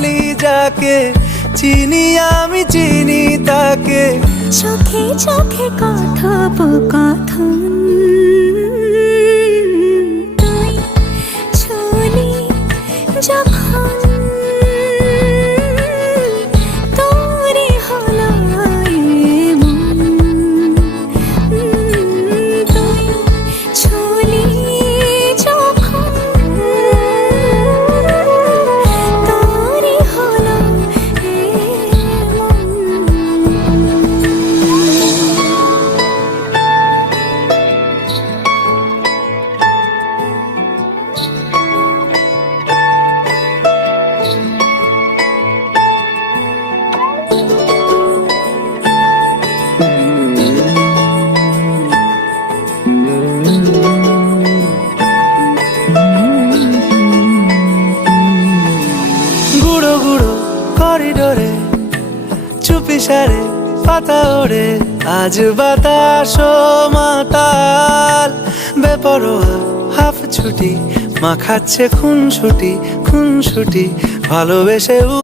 বলি যাকে, চিনি আমি চিনি তাকে। চোখে চোখে কথোপকথন, তুই ছুলি যখন তোরে হলো এমন, তুই ছুলি যখন তোরে হলো এমন। গুঁড়ো গুঁড়ো করিডোরে চুপি সারে পাতা ওড়ে, আজ বাতাস মাতাল বেপরোয়া হাফ ছুটি, মাখাচ্ছে খুনসুটি খুনসুটি ভালোবেসে